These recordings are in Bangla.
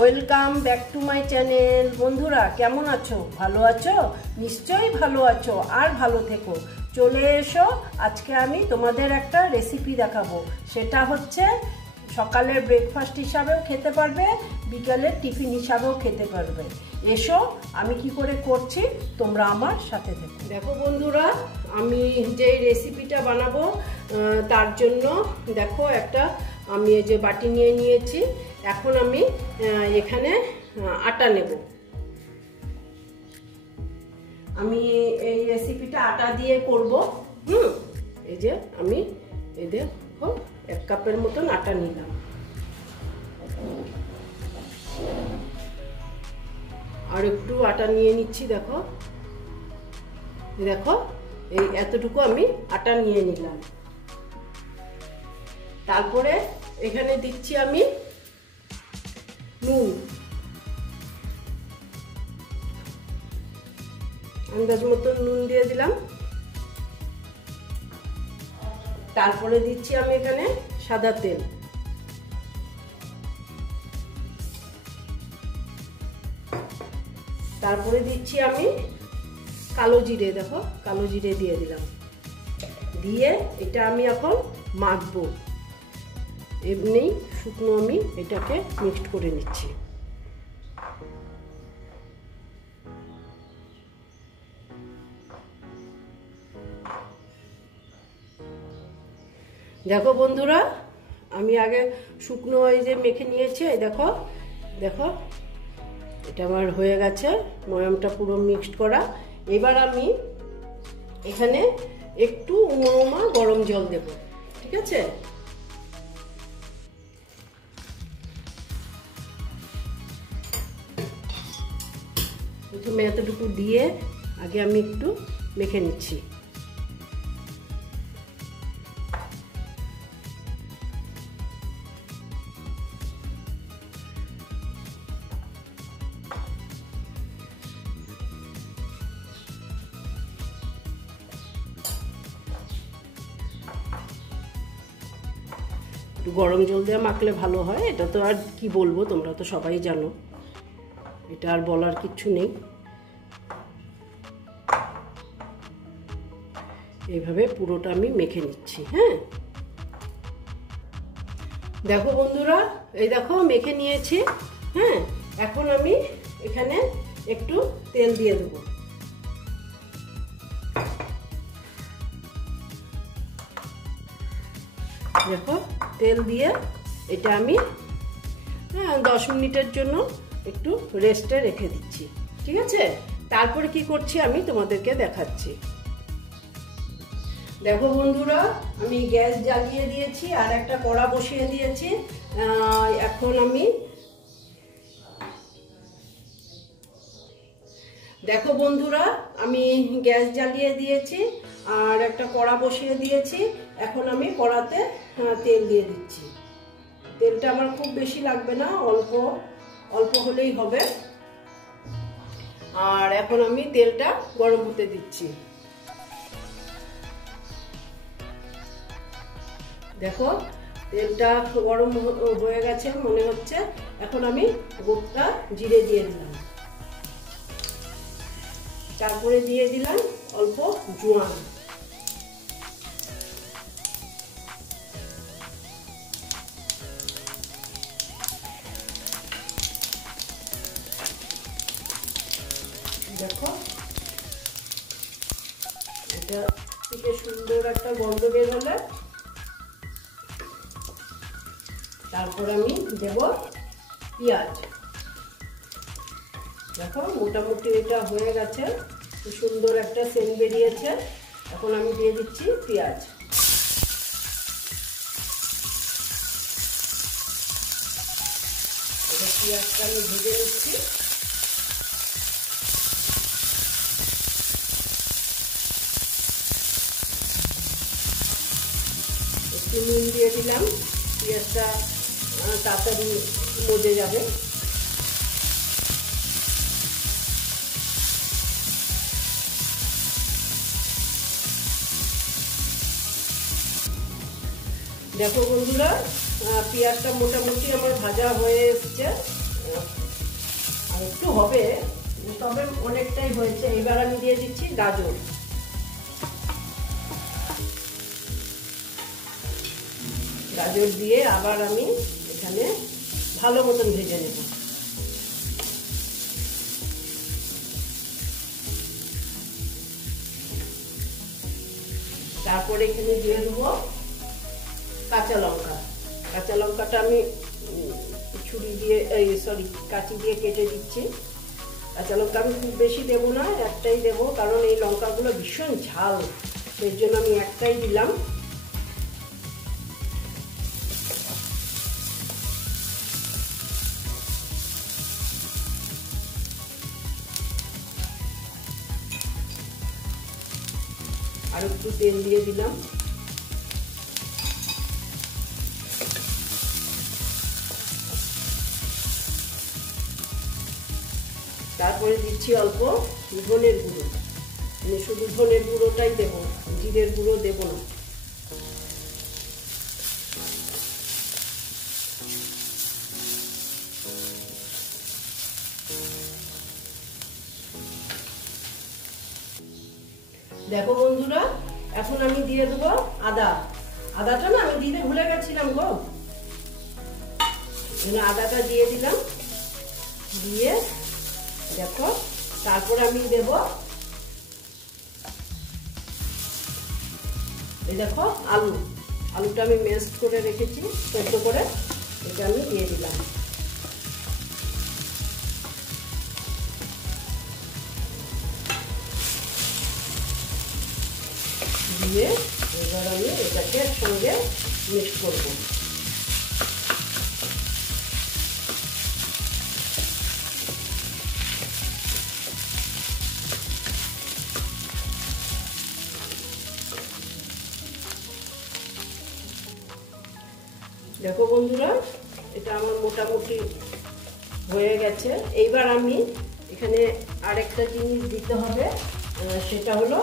Welcome back to my channel. বন্ধুরা কেমন আছো? ভালো আছো? নিশ্চয়ই ভালো আছো, আর ভালো থেকো। চলে এসো, আজকে আমি তোমাদের একটা রেসিপি দেখাবো। সেটা হচ্ছে সকালের ব্রেকফাস্ট হিসাবেও খেতে পারবে, বিকালের টিফিন হিসাবেও খেতে পারবে। এসো, আমি কি করে করছি তোমরা আমার সাথে দেখো। দেখো বন্ধুরা, আমি যে রেসিপিটা বানাবো তার জন্য দেখো একটা আমি এই যে বাটি নিয়ে নিয়েছি। এখন আমি এখানে আটা নেব। আমি এই রেসিপিটা আটা দিয়ে করব। এই যে আমি এই দেখো 1 কাপের মতন আটা নিলাম। আর একটু আটা নিয়ে নিচ্ছি। দেখো দেখো এই এতটুকু আমি আটা নিয়ে নিলাম। তারপরে এখানে দিচ্ছি আমি নুন, আন্দাজ মতন নুন দিয়ে দিলাম। তারপরে দিচ্ছি আমি এখানে সাদা তেল, তারপরে দিচ্ছি আমি কালো জিরে। দেখো কালো জিরে দিয়ে দিলাম। দিয়ে এটা আমি এখন মাখবো। এমনি শুকনো আমি এটাকে মিক্সড করে নিচ্ছি। দেখো বন্ধুরা, আমি আগে শুকনো এই যে মেখে নিয়েছি। এই দেখো দেখো এটা আমার হয়ে গেছে, ময়ামটা পুরো মিক্সড করা। এবার আমি এখানে একটু উমা গরম জল দেব। ঠিক আছে, প্রথমে এতটুকু দিয়ে আগে আমি একটু মেখে নিচ্ছি। একটু গরম জল দিয়ে মাখলে ভালো হয়। এটা তো আর কি বলবো, তোমরা তো সবাই জানো, এটা আর বলার কিচ্ছু নেই। এইভাবে পুরোটা আমি মেখে নিচ্ছি। হ্যাঁ, দেখো বন্ধুরা, এই দেখো মেখে নিয়েছি। হ্যাঁ, এখন আমি এখানে একটু তেল দিয়ে দেবো। দেখো তেল দিয়ে এটা আমি 10 মিনিটের জন্য একটু রেস্টে রেখে দিচ্ছি। ঠিক আছে, তারপরে কি করছি আমি তোমাদেরকে দেখাচ্ছি। দেখো বন্ধুরা, আমি গ্যাস জ্বালিয়ে দিয়েছি আর একটা কড়া বসিয়ে দিয়েছি। এখন আমি দেখো বন্ধুরা, আমি গ্যাস জ্বালিয়ে দিয়েছি আর একটা কড়া বসিয়ে দিয়েছি। এখন আমি কড়াতে তেল দিয়ে দিচ্ছি। তেলটা আমার খুব বেশি লাগবে না, অল্প অল্প হলেই হবে। আর এখন আমি তেলটা গরম হতে দিচ্ছি। দেখো তেলটা গরম হয়ে গেছে মনে হচ্ছে। এখন আমি গোটা জিরে দিয়ে দিলাম, তারপরে দিয়ে দিলাম অল্প জোয়ান, দেখো এটা থেকে সুন্দর একটা গন্ধ বের হলে তারপর আমি দেব পেঁয়াজ। দেখো মোটামুটি এটা হয়ে গেছে, সুন্দর একটা সেন্ট বেরিয়েছে। এখন আমি দিয়ে দিচ্ছি পেঁয়াজ। এবার পেঁয়াজটা আমি ভেজে নিচ্ছি। একটু নুন দিয়ে দিলাম, পেঁয়াজটা তাড়াতাড়ি মজে যাবে। দেখো বন্ধুরা, পেঁয়াজটা মোটামুটি আমার ভাজা হয়ে এসছে। একটু হবে, তবে অনেকটাই হয়েছে। এবার আমি দিয়ে দিচ্ছি গাজর। গাজর দিয়ে আবার আমি এখানে ভালো মতন ভেজে নেব। তারপরে এখানে দিয়ে দেবো কাঁচা লঙ্কা। কাঁচা লঙ্কাটা আমি ছুরি দিয়ে কাঁচি দিয়ে কেটে দিচ্ছি। কাঁচা লঙ্কা আমি খুব বেশি দেবো না, একটাই দেবো, কারণ এই লঙ্কাগুলো ভীষণ ঝাল, সেই জন্য আমি একটাই দিলাম। আর একটু তেল দিয়ে দিলাম। তারপরে দিচ্ছি অল্প ধনের গুঁড়ো, মানে শুধু ধনের গুঁড়োটাই দেবো, জিরের গুঁড়ো দেবো না। দেখো বন্ধুরা, এখন আমি দিয়ে দেবো আদা। আদাটা না আমি দিতে ভুলে গেছিলাম গো, আদাটা দিয়ে দিলাম। দিয়ে দেখো, তারপর আমি দেব এই দেখো আলু। আলুটা আমি মেস্ট করে রেখেছি, সেদ্ধ করে, এটা আমি দিয়ে দিলাম। দিয়ে এবার আমি এটাকে একসঙ্গে মিক্স করব। দেখো বন্ধুরা, এটা আমার মোটামুটি হয়ে গেছে। এইবার আমি এখানে আরেকটা জিনিস দিতে হবে, সেটা হলো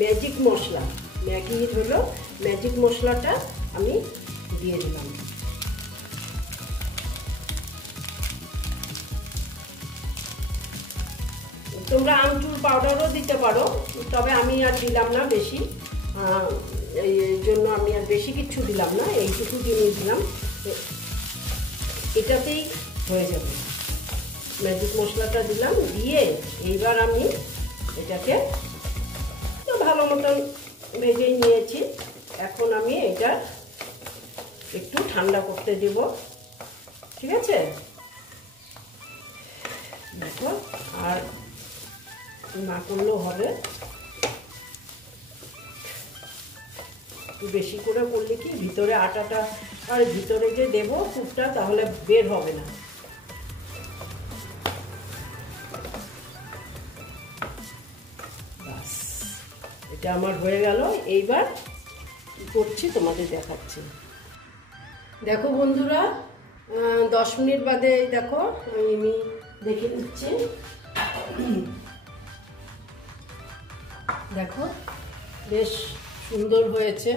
ম্যাজিক মশলা। ম্যাগির হলো ম্যাজিক মশলাটা আমি দিয়ে দিলাম। তোমরা আমচুর পাউডারও দিতে পারো, তবে আমি আর দিলাম না বেশি, এই জন্য আমি আর বেশি কিছু দিলাম না, এইটুকু জিনিস দিলাম, এটাতেই হয়ে যাবে। ম্যাজিক মশলাটা দিলাম, দিয়ে এইবার আমি এটাকে ভালো মতন ভেজে নিয়েছি। এখন আমি এটা একটু ঠান্ডা করতে দেব, ঠিক আছে? দেখো, আর না করলেও হবে, একটু বেশি করে করলে কি ভিতরে আটাটা আর ভিতরে যে দেবো পুরটা, তাহলে বের হবে না। বাস, এটা আমার হয়ে গেল। এইবার কি করছি তোমাদের দেখাচ্ছি। দেখো বন্ধুরা, 10 মিনিট বাদে দেখো আমি দেখে নিচ্ছি। দেখো বেশ সুন্দর হয়েছে।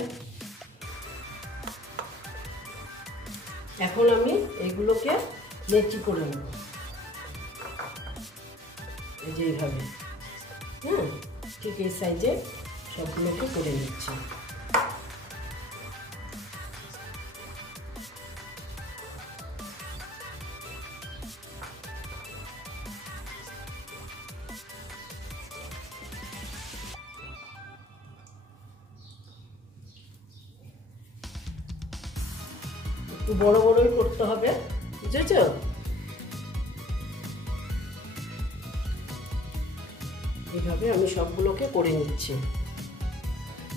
এখন আমি এগুলোকে লেচি করে নেব, এই যে এইভাবে। হ্যাঁ, ঠিক এই সাইজে সবগুলোকে করে নিচ্ছি। একটু বড় বড়ই করতে হবে, বুঝেছ? এইভাবে আমি সবগুলোকে করে নিচ্ছি।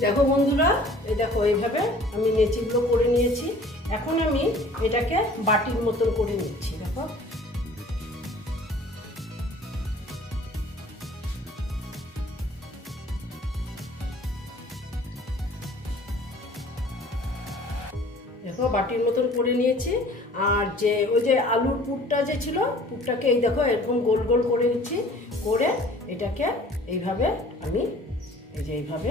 দেখো বন্ধুরা, এই দেখো এইভাবে আমি নেচিগুলো করে নিয়েছি। এখন আমি এটাকে বাটির মতন করে নিচ্ছি। দেখো, দেখো বাটির মতন করে নিয়েছি। আর যে ওই যে আলুর পুরটা যে ছিল, পুরটাকে এই দেখো এরকম গোল গোল করে নিচ্ছি, করে এটাকে এইভাবে আমি এই যে এইভাবে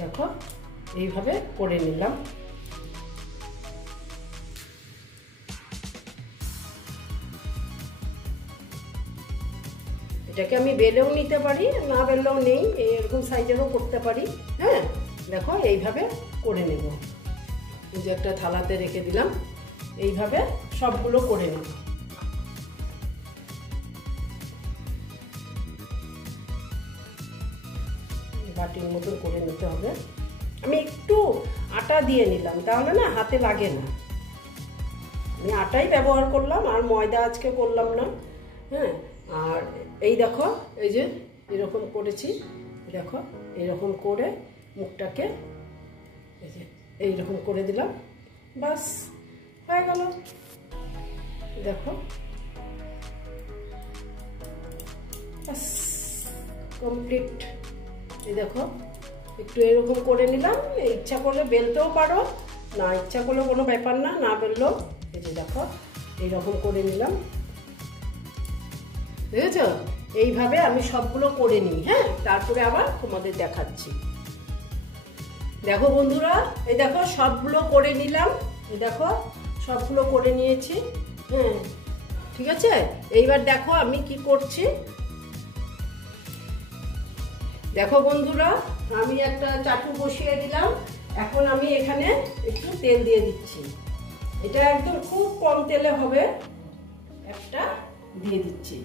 দেখো এইভাবে করে নিলাম। এটাকে আমি বেলেও নিতে পারি, না বেলেও নেই, এরকম সাইজেরও করতে পারি। হ্যাঁ, দেখো এইভাবে করে নেব। এই যে একটা থালাতে রেখে দিলাম, এইভাবে সবগুলো করে নেব। বাটির মতন করে নিতে হবে। আমি একটু আটা দিয়ে নিলাম, তাহলে না হাতে লাগে না। আমি আটাই ব্যবহার করলাম, আর ময়দা আজকে করলাম না। হ্যাঁ, আর এই দেখো, এই যে এরকম করেছি, দেখো এরকম করে মুখটাকে এই যে এইরকম করে দিলাম, বাস হয়ে গেল। দেখো বাস কমপ্লিট। এই দেখো একটু এরকম করে নিলাম। ইচ্ছা করলে বেলতেও পারো, না ইচ্ছা করলে কোনো ব্যাপার না, না বেললেও। এই যে দেখো এইরকম করে নিলাম, বুঝেছ? এইভাবে আমি সবগুলো করে নিই। হ্যাঁ, তারপরে আবার তোমাদের দেখাচ্ছি। দেখো বন্ধুরা, এই দেখো সবগুলো করে নিলাম। এই দেখো সবগুলো করে নিয়েছি। হ্যাঁ, ঠিক আছে। এইবার দেখো আমি কি করছি। দেখো বন্ধুরা, আমি একটা চাটু বসিয়ে দিলাম। এখন আমি এখানে একটু তেল দিয়ে দিচ্ছি। এটা একদম খুব কম তেলে হবে, একটা দিয়ে দিচ্ছি।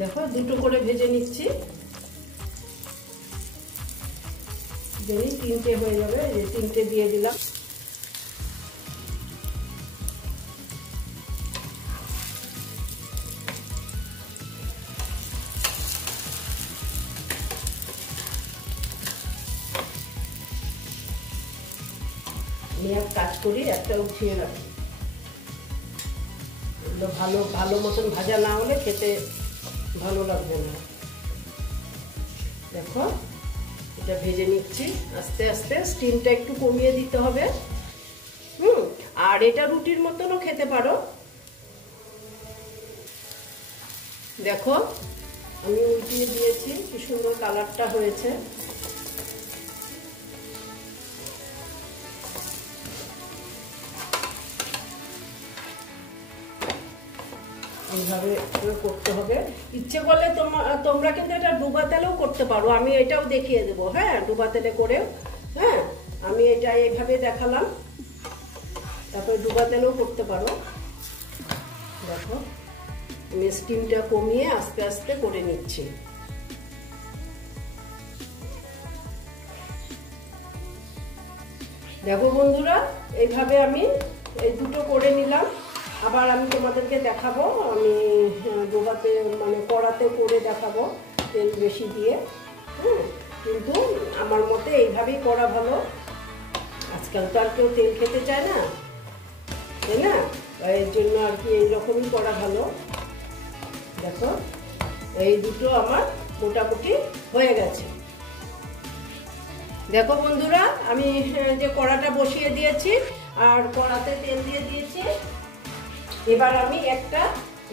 দেখো দুটো করে ভেজে নিচ্ছি, দেরি তিনটে হয়ে যাবে। এই তিনটে দিয়ে দিলাম। আমি এক কাজ করি, একটা উঠিয়ে রাখি। ভালো ভালো মতন ভাজা না হলে খেতে ভালো লাগবে না। দেখো এটা ভেজে নিচ্ছি আস্তে আস্তে। স্টিমটা একটু কমিয়ে দিতে হবে। আর এটা রুটির মতনও খেতে পারো। দেখো আমি উল্টিয়ে দিয়েছি, কি সুন্দর কালারটা হয়েছে। এইভাবে করতে হবে। ইচ্ছে করলে তোমরা কিন্তু এটা ডুবা তেলেও করতে পারো, আমি এটাও দেখিয়ে দেবো। হ্যাঁ, ডুবা তেলে করেও। হ্যাঁ, আমি এটা এইভাবে দেখালাম, তারপরে ডুবা তেলেও করতে পারো। দেখো আমি স্টিমটা কমিয়ে আস্তে আস্তে করে নিচ্ছি। দেখো বন্ধুরা, এইভাবে আমি এই দুটো করে নিলাম। আবার আমি তোমাদেরকে দেখাবো, আমি ডোবাতে মানে কড়াতে করে দেখাবো তেল বেশি দিয়ে। হ্যাঁ, কিন্তু আমার মতে এইভাবেই করা ভালো। আজকাল তো আর কেউ তেল খেতে চায় না, তাই না? এর জন্য আর কি এইরকমই করা ভালো। দেখো এই দুটো আমার মোটামুটি হয়ে গেছে। দেখো বন্ধুরা, আমি যে কড়াটা বসিয়ে দিয়েছি আর কড়াতে তেল দিয়ে দিয়েছি। এবার আমি একটা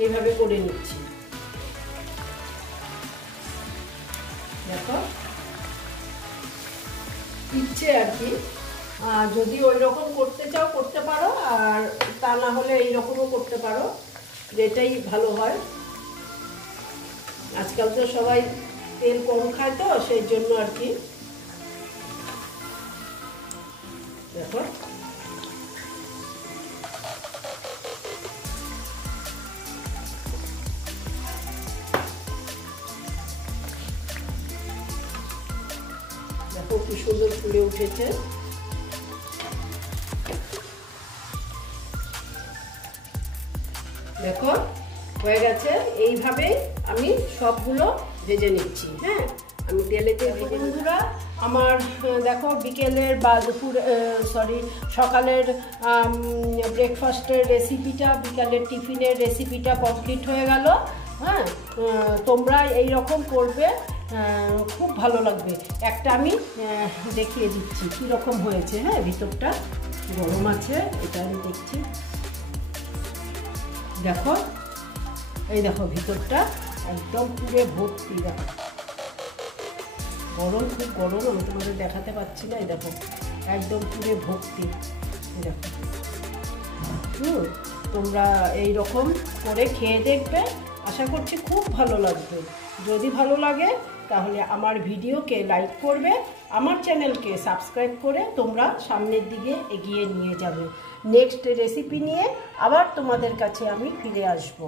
এইভাবে করে নিচ্ছি। দেখো ইচ্ছে আর কি, যদি ওই রকম করতে চাও করতে পারো, আর তা না হলে এইরকমও করতে পারো, যেটাই ভালো হয়। আজকাল তো সবাই তেল কম খায়, তো সেই জন্য আর কি। দেখো দেখো কি সুন্দর ফুলে উঠেছে। দেখো হয়ে গেছে। এইভাবে আমি সবগুলো ভেজে নিচ্ছি। হ্যাঁ, আমি তেলেতে ভেজে। বন্ধুরা আমার দেখো বিকেলের বা দুপুর সকালের ব্রেকফাস্টের রেসিপিটা, বিকালের টিফিনের রেসিপিটা কমপ্লিট হয়ে গেল। হ্যাঁ, তোমরা এই রকম করবে, খুব ভালো লাগবে। একটা আমি দেখিয়ে দিচ্ছি কীরকম হয়েছে। হ্যাঁ, ভিতরটা গরম আছে, এটা আমি দেখছি। দেখো এই দেখো ভিতরটা একদম পুরো ভর্তি। দেখো গরম, খুব গরম, আমি তোমাদের দেখাতে পাচ্ছি না। এই দেখো একদম পুরো ভর্তি, দেখো। তোমরা এই রকম করে খেয়ে দেখবে, আশা করছি খুব ভালো লাগবে। যদি ভালো লাগে তাহলে আমার ভিডিওকে লাইক করবে, আমার চ্যানেলকে সাবস্ক্রাইব করে তোমরা সামনের দিকে এগিয়ে নিয়ে যাবে। নেক্সট রেসিপি নিয়ে আবার তোমাদের কাছে আমি ফিরে আসবো।